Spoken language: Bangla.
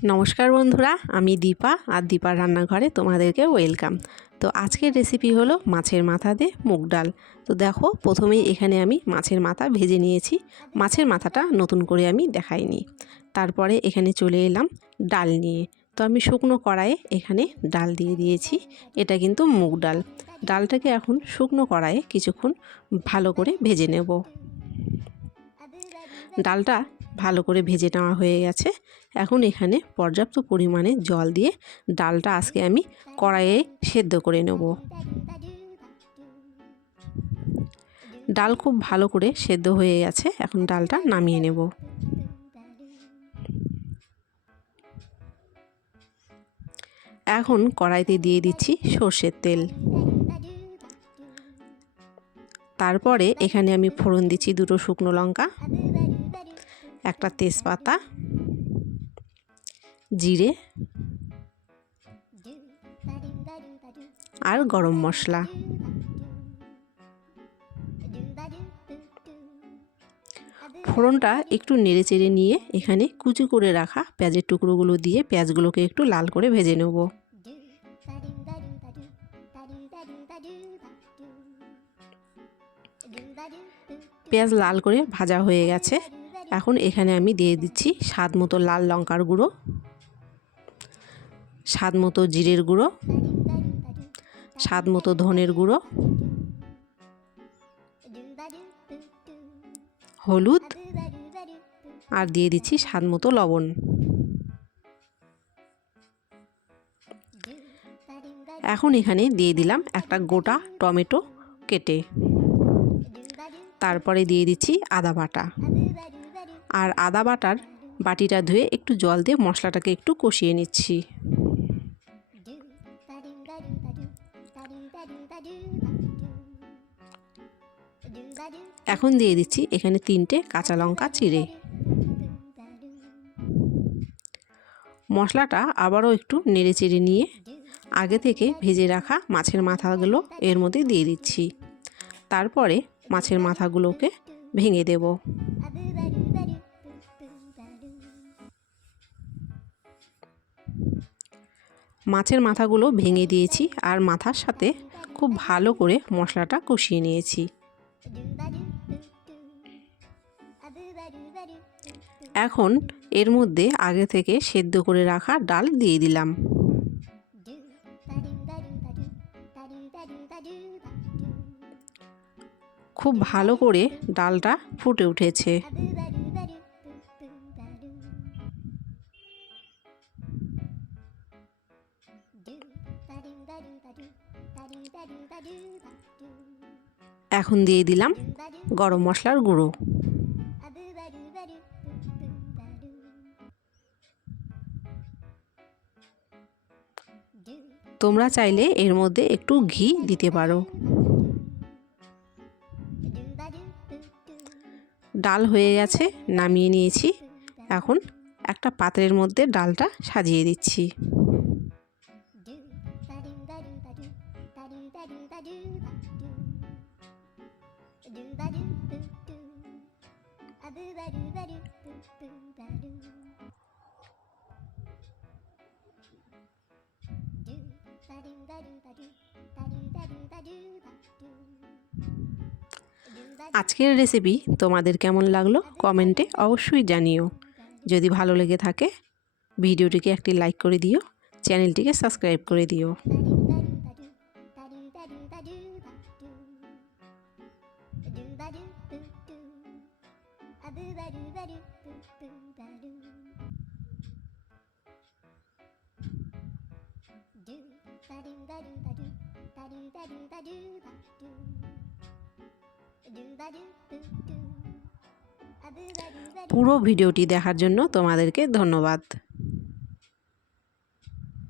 নমস্কার বন্ধুরা, আমি দীপা আর দীপার রান্নাঘরে তোমাদেরকে ওয়েলকাম। তো আজকের রেসিপি হলো মাছের মাথা দিয়ে মুগ ডাল। তো দেখো, প্রথমেই এখানে আমি মাছের মাথা ভেজে নিয়েছি। মাছের মাথাটা নতুন করে আমি দেখাইনি। তারপরে এখানে চলে এলাম ডাল নিয়ে। তো আমি শুকনো কড়াইয়ে এখানে ডাল দিয়ে দিয়েছি, এটা কিন্তু মুগ ডাল। ডালটাকে এখন শুকনো কড়াইয়ে কিছুক্ষণ ভালো করে ভেজে নেব। ডালটা ভালো করে ভেজে নেওয়া হয়ে গেছে। এখন এখানে পর্যাপ্ত পরিমাণে জল দিয়ে ডালটা আজকে আমি কড়াইয়ে সেদ্ধ করে নেব। ডাল খুব ভালো করে সেদ্ধ হয়ে গেছে। এখন ডালটা নামিয়ে নেব। এখন কড়াইতে দিয়ে দিচ্ছি সর্ষের তেল। তারপরে এখানে আমি ফোড়ন দিচ্ছি দুটো শুকনো লঙ্কা। একটা তেজপাতা, জিরে আর গরম মশলা। ফোড়নটা একটু নেড়ে চেড়ে নিয়ে এখানে কুচি করে রাখা পেঁয়াজের টুকরোগুলো দিয়ে পেঁয়াজগুলোকে একটু লাল করে ভেজে নেব। পেঁয়াজ লাল করে ভাজা হয়ে গেছে। এখন এখানে আমি দিয়ে দিচ্ছি স্বাদ মতো লাল লঙ্কার গুঁড়ো, স্বাদ মতো জিরের গুঁড়ো, স্বাদ মতো ধনের গুঁড়ো, হলুদ, আর দিয়ে দিচ্ছি স্বাদ মতো লবণ। এখন এখানে দিয়ে দিলাম একটা গোটা টমেটো কেটে। তারপরে দিয়ে দিচ্ছি আদা বাটা। আর আদা বাটার বাটিটা ধুয়ে একটু জল দিয়ে মশলাটাকে একটু কষিয়ে নিচ্ছি। এখন দিয়ে দিচ্ছি এখানে তিনটে কাঁচা লঙ্কা চিড়ে। মশলাটা আবারও একটু নেড়ে চেড়ে নিয়ে আগে থেকে ভেজে রাখা মাছের মাথাগুলো এর মধ্যে দিয়ে দিচ্ছি। তারপরে মাছের মাথাগুলোকে ভেঙে দেব। মাছের মাথাগুলো ভেঙে দিয়েছি আর মাথার সাথে খুব ভালো করে মশলাটা কষিয়ে নিয়েছি। এখন এর মধ্যে আগে থেকে সেদ্ধ করে রাখা ডাল দিয়ে দিলাম। খুব ভালো করে ডালটা ফুটে উঠেছে। এখন দিয়ে দিলাম গরম মশলার গুঁড়ো। তোমরা চাইলে এর মধ্যে একটু ঘি দিতে পারো। ডাল হয়ে গেছে, নামিয়ে নিয়েছি। এখন একটা পাত্রের মধ্যে ডালটা সাজিয়ে দিচ্ছি। আজকের রেসিপি তোমাদের কেমন লাগল? কমেন্টে অবশ্যই জানিও। যদি ভালো লেগে থাকে, ভিডিওটিকে একটি লাইক করে দিও চ্যানেলটিকে সাবস্ক্রাইব করে দিও। পুরো ভিডিওটি দেখার জন্য তোমাদেরকে ধন্যবাদ।